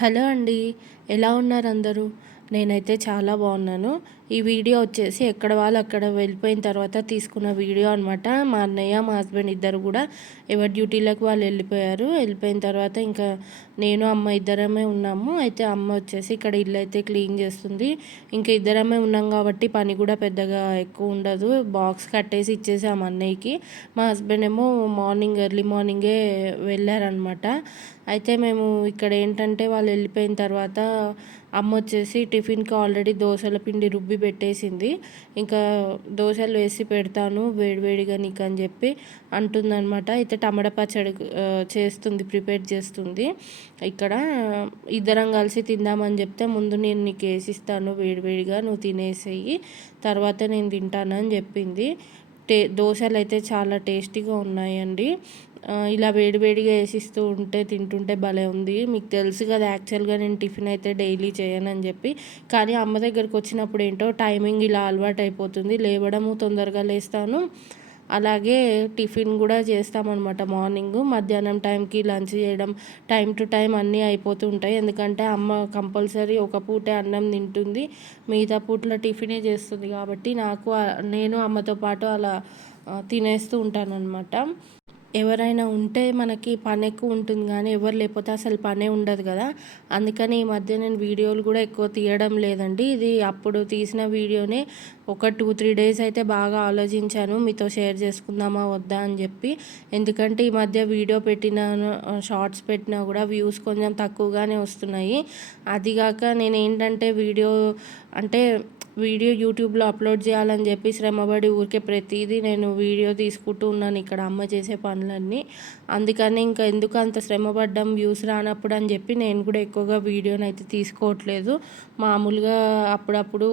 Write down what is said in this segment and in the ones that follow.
Hello అండి. ఎలా ఉన్నారు అందరూ? నేనైతే చాలా బాగున్నాను. ఈ వీడియో వచ్చేసి ఎక్కడ వాళ్ళు అక్కడ వెళ్ళిపోయిన తర్వాత తీసుకున్న వీడియో అనమాట. మా అన్నయ్య, మా హస్బెండ్ ఇద్దరు కూడా ఎవరి డ్యూటీలకు వాళ్ళు వెళ్ళిపోయారు. వెళ్ళిపోయిన తర్వాత ఇంకా నేను, అమ్మ ఇద్దరమే ఉన్నాము. అయితే అమ్మ వచ్చేసి ఇక్కడ ఇల్లు అయితే క్లీన్ చేస్తుంది. ఇంకా ఇద్దరమే ఉన్నాం కాబట్టి పని కూడా పెద్దగా ఎక్కువ ఉండదు. బాక్స్ కట్టేసి ఇచ్చేసాము అన్నయ్యకి. మా హస్బెండ్ ఏమో ఎర్లీ మార్నింగే వెళ్ళారనమాట. అయితే మేము ఇక్కడ ఏంటంటే వాళ్ళు వెళ్ళిపోయిన తర్వాత అమ్మ వచ్చేసి టిఫిన్కి ఆల్రెడీ దోశల పిండి రుబ్బి పెట్టేసింది. ఇంకా దోశలు వేసి పెడతాను వేడివేడిగా నీకు అని చెప్పి అంటుందన్నమాట. అయితే టమాటా పచ్చడి చేస్తుంది, ప్రిపేర్ చేస్తుంది. ఇక్కడ ఇద్దరం కలిసి తిందామని చెప్తే, ముందు నేను నీకు వేసిస్తాను వేడివేడిగా, నువ్వు తినేసేయి, తర్వాత నేను తింటానని చెప్పింది. దోశలు అయితే చాలా టేస్టీగా ఉన్నాయండి. ఇలా వేడివేడిగా వేసిస్తూ ఉంటే తింటుంటే భలే ఉంది. మీకు తెలుసు కదా, యాక్చువల్గా నేను టిఫిన్ అయితే డైలీ చేయనని చెప్పి. కానీ అమ్మ దగ్గరికి వచ్చినప్పుడు ఏంటో టైమింగ్ ఇలా అలవాటు అయిపోతుంది. లేవడము తొందరగా లేస్తాను, అలాగే టిఫిన్ కూడా చేస్తామన్నమాట. మార్నింగ్ మధ్యాహ్నం టైంకి లంచ్ చేయడం, టైం టు టైం అన్నీ అయిపోతూ ఉంటాయి. ఎందుకంటే అమ్మ కంపల్సరీ ఒక పూటే అన్నం తింటుంది, మిగతా పూట్ల టిఫినే చేస్తుంది. కాబట్టి నేను అమ్మతో పాటు అలా తినేస్తూ ఉంటానన్నమాట. ఎవరైనా ఉంటే మనకి పని ఎక్కువ ఉంటుంది, కానీ ఎవరు లేకపోతే అసలు పనే ఉండదు కదా. అందుకని ఈ మధ్య నేను వీడియోలు కూడా ఎక్కువ తీయడం లేదండి. ఇది అప్పుడు తీసిన వీడియోనే. ఒక 2-3 డేస్ అయితే బాగా ఆలోచించాను మీతో షేర్ చేసుకుందామా వద్దా అని చెప్పి. ఎందుకంటే ఈ మధ్య వీడియో పెట్టిన, షార్ట్స్ పెట్టినా కూడా వ్యూస్ కొంచెం తక్కువగానే వస్తున్నాయి. అదిగాక నేను ఏంటంటే అంటే వీడియో యూట్యూబ్లో అప్లోడ్ చేయాలని చెప్పి శ్రమపడి ఊరికే ప్రతిదీ నేను వీడియో తీసుకుంటూ ఉన్నాను ఇక్కడ అమ్మ చేసే పనులన్నీ. అందుకని ఇంకా ఎందుకు అంత శ్రమపడ్డం వ్యూస్ రానప్పుడు అని చెప్పి నేను కూడా ఎక్కువగా వీడియోని అయితే తీసుకోవట్లేదు. మామూలుగా అప్పుడప్పుడు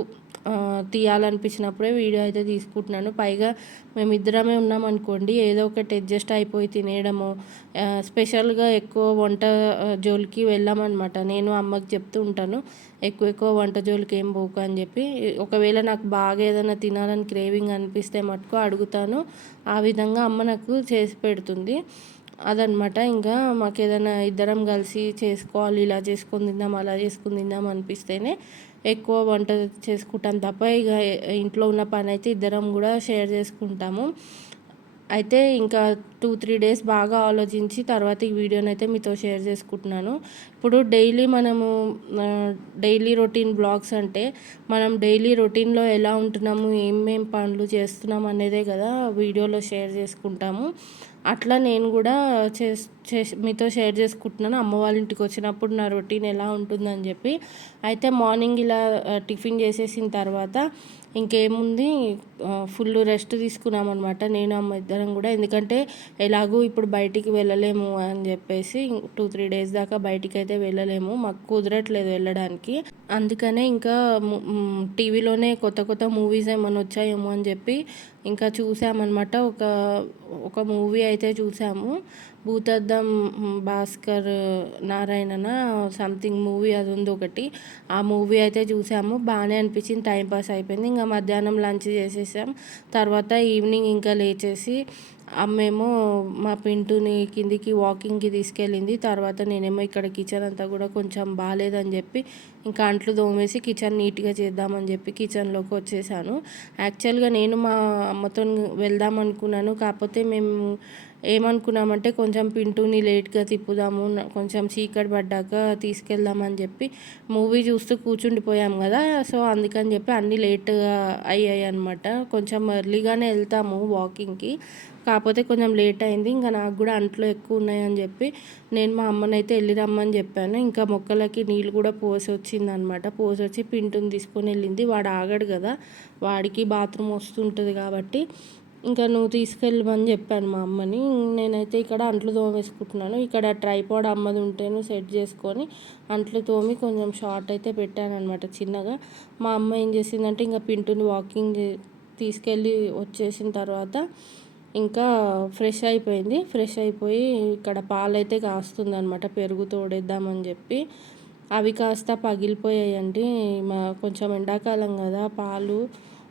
తీయాలనిపించినప్పుడే వీడియో అయితే తీసుకుంటున్నాను. పైగా మేమిద్దరమే ఉన్నామనుకోండి, ఏదో ఒకటి అడ్జస్ట్ అయిపోయి తినేయడము. స్పెషల్గా ఎక్కువ వంట జోలికి వెళ్ళామన్నమాట. నేను అమ్మకి చెప్తూ ఉంటాను, ఎక్కువ వంట జోలికి ఏం పోకు అని చెప్పి. ఒకవేళ నాకు బాగా ఏదైనా తినాలని క్రేవింగ్ అనిపిస్తే మటుకు అడుగుతాను. ఆ విధంగా అమ్మ నాకు చేసి పెడుతుంది. అదనమాట. ఇంకా మాకు ఏదైనా ఇద్దరం కలిసి చేసుకోవాలి, ఇలా చేసుకొని తిందాం, అలా చేసుకొని తిందాం అనిపిస్తేనే ఎక్కువ వంట చేసుకుంటాం తప్ప, ఇక ఇంట్లో ఉన్న పని అయితే ఇద్దరం కూడా షేర్ చేసుకుంటాము. అయితే ఇంకా 2-3 డేస్ బాగా ఆలోచించి తర్వాత ఈ వీడియోని అయితే మీతో షేర్ చేసుకుంటున్నాను. ఇప్పుడు డైలీ రొటీన్ బ్లాగ్స్ అంటే మనం డైలీ రొటీన్లో ఎలా ఉంటున్నాము, ఏమేం పనులు చేస్తున్నాం అనేదే కదా వీడియోలో షేర్ చేసుకుంటాము. అట్లా నేను కూడా మీతో షేర్ చేసుకుంటున్నాను అమ్మ వాళ్ళ ఇంటికి వచ్చినప్పుడు నా రొటీన్ ఎలా ఉంటుందని చెప్పి. అయితే మార్నింగ్ ఇలా టిఫిన్ చేసేసిన తర్వాత ఇంకేముంది, ఫుల్ రెస్ట్ తీసుకున్నామన్నమాట నేను, అమ్మ ఇద్దరం కూడా. ఎందుకంటే ఎలాగూ ఇప్పుడు బయటికి వెళ్ళలేము అని చెప్పేసి 2-3 డేస్ దాకా బయటికి అయితే వెళ్ళలేము, మాకు కుదరట్లేదు వెళ్ళడానికి. అందుకనే ఇంకా టీవీలోనే కొత్త కొత్త మూవీస్ ఏమైనా వచ్చాయేమో అని చెప్పి ఇంకా చూసామన్నమాట. ఒక మూవీ అయితే చూసాము, భూతద్దం భాస్కర్ నారాయణన సంథింగ్ మూవీ అది ఉంది ఒకటి. ఆ మూవీ అయితే చూసాము, బాగానే అనిపించింది, టైంపాస్ అయిపోయింది. ఇంకా మధ్యాహ్నం లంచ్ చేసేసాం. తర్వాత ఈవినింగ్ ఇంకా లేచేసి అమ్మేమో మా పింటూని కిందికి వాకింగ్కి తీసుకెళ్ళింది. తర్వాత నేనేమో ఇక్కడ కిచెన్ అంతా కూడా కొంచెం బాగాలేదని చెప్పి ఇంకా అంట్లు తోమేసి కిచెన్ నీట్గా చేద్దామని చెప్పి కిచెన్లోకి వచ్చేసాను. యాక్చువల్గా నేను మా అమ్మతో వెళ్దాం అనుకున్నాను, కాకపోతే మేము ఏమనుకున్నామంటే కొంచెం పింటూని లేట్గా తిప్పుదాము, కొంచెం చీకటి పడ్డాక తీసుకెళ్దామని చెప్పి మూవీ చూస్తూ కూర్చుండిపోయాం కదా. సో అందుకని చెప్పి అన్నీ లేట్గా అయ్యాయి అనమాట. కొంచెం ఎర్లీగానే వెళ్తాము వాకింగ్కి, కాకపోతే కొంచెం లేట్ అయింది. ఇంకా నాకు కూడా అంట్లో ఎక్కువ ఉన్నాయని చెప్పి నేను మా అమ్మనైతే వెళ్ళి రమ్మని చెప్పాను. ఇంకా మొక్కలకి నీళ్ళు కూడా పోసి వచ్చిందనమాట. పోసి వచ్చి పింటుని తీసుకొని వెళ్ళింది. వాడు ఆగడు కదా, వాడికి బాత్రూమ్ వస్తుంటుంది కాబట్టి ఇంకా నువ్వు తీసుకెళ్ళమని చెప్పాను మా అమ్మని. నేనైతే ఇక్కడ అంట్లు తోమేసుకుంటున్నాను. ఇక్కడ ట్రైపాడ్ అమ్మది ఉంటేను సెట్ చేసుకొని అంట్లు తోమి కొంచెం షార్ట్ అయితే పెట్టాను అనమాట చిన్నగా. మా అమ్మ ఏం చేసిందంటే ఇంకా పింటుని వాకింగ్ తీసుకెళ్ళి వచ్చేసిన తర్వాత ఇంకా ఫ్రెష్ అయిపోయింది. ఫ్రెష్ అయిపోయి ఇక్కడ పాలైతే కాస్తుంది అనమాట, పెరుగు తోడేద్దామని చెప్పి. అవి కాస్త పగిలిపోయాయండి. కొంచెం ఎండాకాలం కదా, పాలు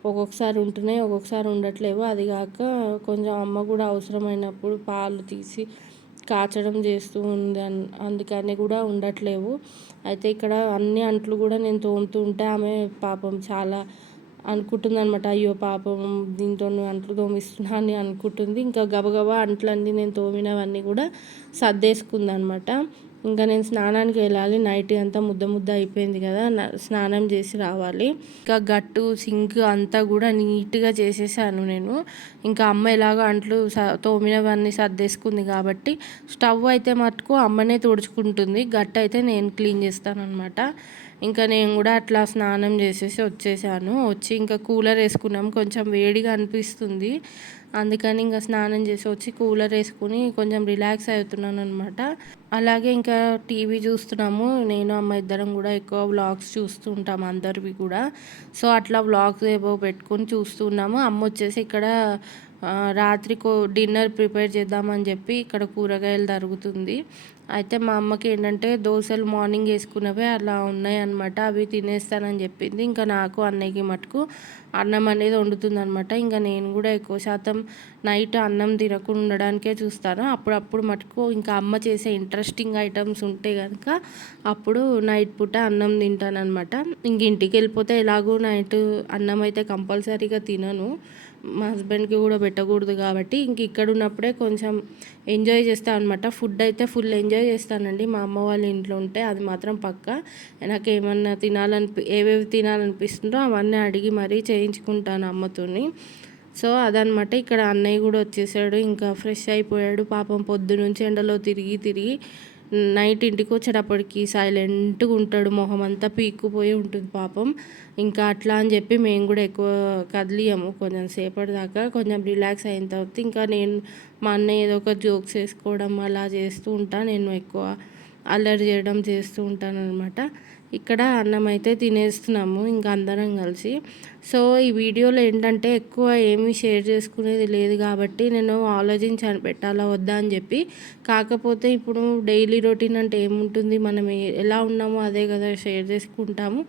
ఒక్కొక్కసారి ఉంటున్నాయి, ఒక్కొక్కసారి ఉండట్లేవు. అది కాక కొంచెం అమ్మ కూడా అవసరమైనప్పుడు పాలు తీసి కాచడం చేస్తూ ఉంది. అందుకని కూడా ఉండట్లేవు. అయితే ఇక్కడ అన్ని అంట్లు కూడా నేను తోముతూ ఉంటే ఆమె పాపం చాలా అనుకుంటుందనమాట. అయ్యో పాపం దీంతో అంట్లు తోమిస్తున్నా అని అనుకుంటుంది. ఇంకా గబగబా అంట్లన్నీ నేను తోమినవన్నీ కూడా సర్దేసుకుందనమాట. ఇంకా నేను స్నానానికి వెళ్ళాలి. నైట్ అంతా ముద్ద ముద్ద అయిపోయింది కదా, స్నానం చేసి రావాలి. ఇంకా గట్టు సింక్ అంతా కూడా నీట్గా చేసేసాను నేను. ఇంకా అమ్మ ఎలాగో అంట్లు తోమినవన్నీ సర్దేసుకుంది కాబట్టి స్టవ్ అయితే మటుకు అమ్మనే తుడుచుకుంటుంది, గట్టు అయితే నేను క్లీన్ చేస్తాను అనమాట. ఇంకా నేను కూడా అట్లా స్నానం చేసేసి వచ్చేసాను. వచ్చి ఇంకా కూలర్ వేసుకున్నాం, కొంచెం వేడిగా అనిపిస్తుంది. అందుకని ఇంకా స్నానం చేసి వచ్చి కూలర్ వేసుకుని కొంచెం రిలాక్స్ అవుతున్నాను అనమాట. అలాగే ఇంకా టీవీ చూస్తున్నాము. నేను అమ్మ ఇద్దరం కూడా ఎక్కువ వ్లాగ్స్ చూస్తూ ఉంటాము అందరివి కూడా. సో అట్లా వ్లాగ్స్ ఏవో పెట్టుకొని చూస్తున్నాము. అమ్మ వచ్చేసి ఇక్కడ రాత్రి డిన్నర్ ప్రిపేర్ చేద్దామని చెప్పి ఇక్కడ కూరగాయలు తరుగుతుంది. అయితే మా అమ్మకి ఏంటంటే దోశలు మార్నింగ్ వేసుకున్నవే అలా ఉన్నాయి అనమాట, అవి తినేస్తానని చెప్పింది. ఇంకా నాకు అన్నయ్యకి మటుకు అన్నం అనేది వండుతుంది అనమాట. ఇంకా నేను కూడా ఎక్కువ శాతం నైట్ అన్నం తినకుండా ఉండడానికే చూస్తాను. అప్పుడప్పుడు మటుకు ఇంకా అమ్మ చేసే ఇంట్రెస్టింగ్ ఐటమ్స్ ఉంటే కనుక అప్పుడు నైట్ పూట అన్నం తింటాను అనమాట. ఇంక ఇంటికి వెళ్ళిపోతే ఎలాగో నైట్ అన్నం అయితే కంపల్సరీగా తినను, మా హస్బెండ్కి కూడా పెట్టకూడదు కాబట్టి ఇంక ఇక్కడ ఉన్నప్పుడే కొంచెం ఎంజాయ్ చేస్తాను అనమాట. ఫుడ్ అయితే ఫుల్ ఎంజాయ్ చేస్తానండి మా అమ్మ వాళ్ళ ఇంట్లో ఉంటే, అది మాత్రం పక్కా. నాకు ఏమన్నా ఏవేవి తినాలనిపిస్తుందో అవన్నీ అడిగి మరీ చేయించుకుంటాను అమ్మతోని. సో అదనమాట. ఇక్కడ అన్నయ్య కూడా వచ్చేసాడు, ఇంకా ఫ్రెష్ అయిపోయాడు పాపం. పొద్దు నుంచి ఎండలో తిరిగి తిరిగి నైట్ ఇంటికి వచ్చేటప్పటికి సైలెంట్గా ఉంటాడు, మొహం అంతా పీక్కుపోయి ఉంటుంది పాపం. ఇంకా అట్లా అని చెప్పి మేము కూడా ఎక్కువ కదిలియము కొంచెం సేపటి దాకా. కొంచెం రిలాక్స్ అయిన తర్వాత ఇంకా నేను మా అన్నయ్య ఏదో ఒక జోక్స్ వేసుకోవడం అలా చేస్తూ ఉంటాను. నేను ఎక్కువ అల్లరి చేయడం చేస్తూ ఉంటాను అనమాట. ఇక్కడ అన్నం అయితే తినేస్తున్నాము ఇంకా అందరం కలిసి. సో ఈ వీడియోలో ఏంటంటే ఎక్కువ ఏమీ షేర్ చేసుకునేది లేదు కాబట్టి నేను ఆలోచించాను పెట్టాలా వద్దా అని చెప్పి. కాకపోతే ఇప్పుడు డైలీ రొటీన్ అంటే ఏముంటుంది, మనం ఎలా ఉన్నామో అదే కదా షేర్ చేసుకుంటాము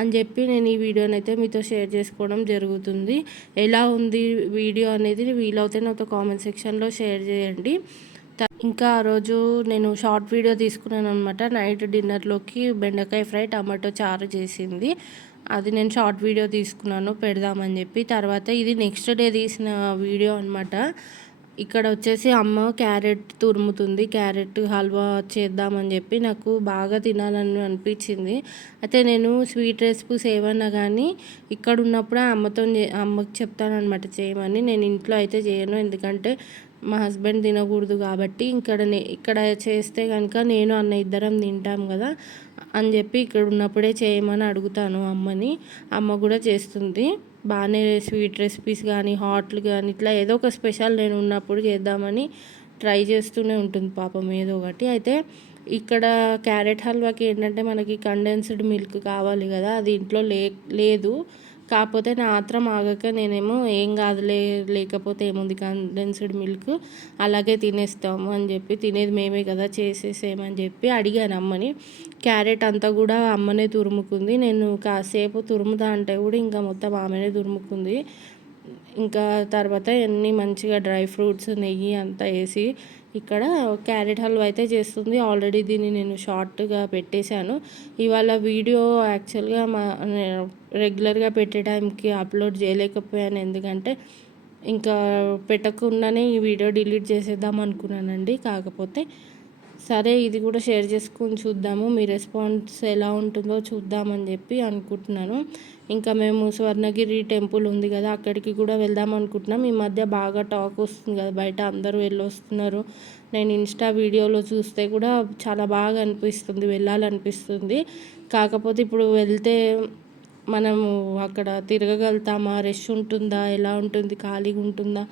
అని చెప్పి నేను ఈ వీడియోని అయితే మీతో షేర్ చేసుకోవడం జరుగుతుంది. ఎలా ఉంది వీడియో అనేది వీలవుతే నాతో కామెంట్ సెక్షన్లో షేర్ చేయండి. ఇంకా ఆ రోజు నేను షార్ట్ వీడియో తీసుకున్నాను అనమాట. నైట్ డిన్నర్లోకి బెండకాయ ఫ్రై టమాటో చారు చేసింది, అది నేను షార్ట్ వీడియో తీసుకున్నాను పెడదామని చెప్పి. తర్వాత ఇది నెక్స్ట్ డే తీసిన వీడియో అనమాట. ఇక్కడ వచ్చేసి అమ్మ క్యారెట్ తురుముతుంది, క్యారెట్ హల్వా చేద్దామని చెప్పి నాకు బాగా తినాలని అనిపించింది. అయితే నేను స్వీట్ రెసిపీస్ ఏమన్నా కానీ ఇక్కడ ఉన్నప్పుడే అమ్మకి చెప్తాను అనమాట చేయమని. నేను ఇంట్లో అయితే చేయను, ఎందుకంటే మా హస్బెండ్ తినకూడదు కాబట్టి. ఇక్కడ చేస్తే కనుక నేను అన్న ఇద్దరం తింటాం కదా అని చెప్పి ఇక్కడ ఉన్నప్పుడే చేయమని అడుగుతాను అమ్మని. అమ్మ కూడా చేస్తుంది బాగానే, స్వీట్ రెసిపీస్ కానీ హాట్లు కానీ ఇట్లా ఏదో ఒక స్పెషల్ నేను ఉన్నప్పుడు చేద్దామని ట్రై చేస్తూనే ఉంటుంది పాపం ఏదో ఒకటి. అయితే ఇక్కడ క్యారెట్ హల్వాకి ఏంటంటే మనకి కండెన్స్డ్ మిల్క్ కావాలి కదా, అది ఇంట్లో లేదు. కాకపోతే నా ఆత్రం ఆగక నేనేమో ఏం కాదులే లేకపోతే ఏముంది కండెన్స్డ్ మిల్క్ అలాగే తినేస్తాము అని చెప్పి, తినేది మేమే కదా చేసేసేమని చెప్పి అడిగాను అమ్మని. క్యారెట్ అంతా కూడా అమ్మనే తురుముకుంది, నేను కాసేపు తురుముదా అంటే కూడా ఇంకా మొత్తం ఆమెనే తురుముకుంది. ఇంకా తర్వాత అన్నీ మంచిగా డ్రై ఫ్రూట్స్ నెయ్యి అంతా వేసి ఇక్కడ క్యారెట్ హల్వా అయితే చేస్తుంది. ఆల్రెడీ దీన్ని నేను షార్ట్గా పెట్టేశాను. ఇవాళ వీడియో యాక్చువల్గా రెగ్యులర్గా పెట్టే టైంకి అప్లోడ్ చేయలేకపోయాను, ఎందుకంటే ఇంకా పెట్టకుండానే ఈ వీడియో డిలీట్ చేసేద్దాం అనుకున్నానండి. కాకపోతే సరే ఇది కూడా షేర్ చేసుకొని చూద్దాము, మీ రెస్పాన్స్ ఎలా ఉంటుందో చూద్దామని చెప్పి అనుకుంటున్నాను. ఇంకా మేము స్వర్ణగిరి టెంపుల్ ఉంది కదా అక్కడికి కూడా వెళ్దాం అనుకుంటున్నాం. ఈ మధ్య బాగా టాక్ వస్తుంది కదా బయట, అందరూ వెళ్ళొస్తున్నారు. నేను ఇన్స్టా వీడియోలో చూస్తే కూడా చాలా బాగా అనిపిస్తుంది, వెళ్ళాలనిపిస్తుంది. కాకపోతే ఇప్పుడు వెళ్తే మనము అక్కడ తిరగగలుగుతామా, రష్ ఉంటుందా, ఎలా ఉంటుంది, ఖాళీగా ఉంటుందా,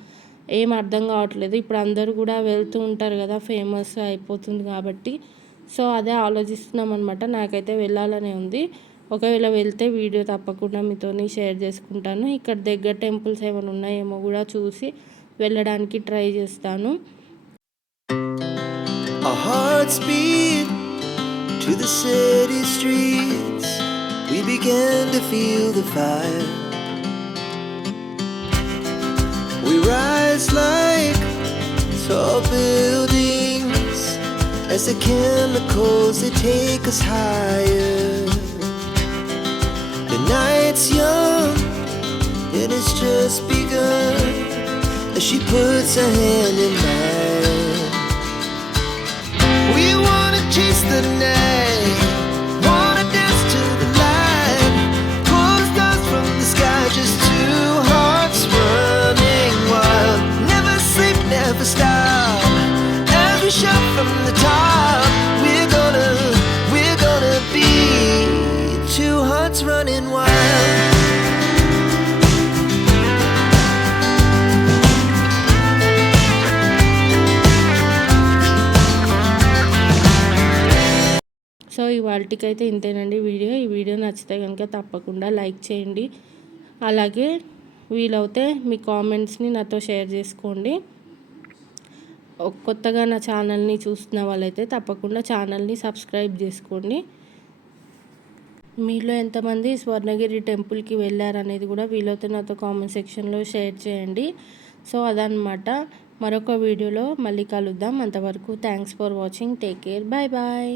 ఏం అర్థం కావట్లేదు. ఇప్పుడు అందరూ కూడా వెళ్తూ ఉంటారు కదా, ఫేమస్ అయిపోతుంది కాబట్టి. సో అదే ఆలోచిస్తున్నాం అనమాట. నాకైతే వెళ్ళాలనే ఉంది. ఒకవేళ వెళ్తే వీడియో తప్పకుండా మీతో షేర్ చేసుకుంటాను. ఇక్కడ దగ్గర టెంపుల్స్ ఏమైనా ఉన్నాయేమో కూడా చూసి వెళ్ళడానికి ట్రై చేస్తాను. Our hearts beat to the city streets. We began to feel the fire. We rise like tall buildings as the chemicals they take us higher. The night's young and it's just begun as she puts her hand in mine. We wanna chase the night, wanna dance to the light, pull the stars from the sky, just two hearts running wild. Never sleep, never stop, as we shout from the top. We're gonna be two hearts running wild. So ఇవాళకైతే ఇంతేనండి వీడియో. ఈ video నచ్చితే కనుక తప్పకుండా like చేయండి. అలాగే వీలవుతే మీ కామెంట్స్ని నాతో షేర్ చేసుకోండి. కొత్తగా నా ఛానల్ని చూస్తున్న వాళ్ళైతే తప్పకుండా ఛానల్ని సబ్స్క్రైబ్ చేసుకోండి. మీలో ఎంతమంది స్వర్ణగిరి టెంపుల్కి వెళ్ళారనేది కూడా వీలైతే నాతో కామెంట్ సెక్షన్లో షేర్ చేయండి. సో అదనమాట. మరొక వీడియోలో మళ్ళీ కలుద్దాం. అంతవరకు thanks for watching. Take care. Bye bye.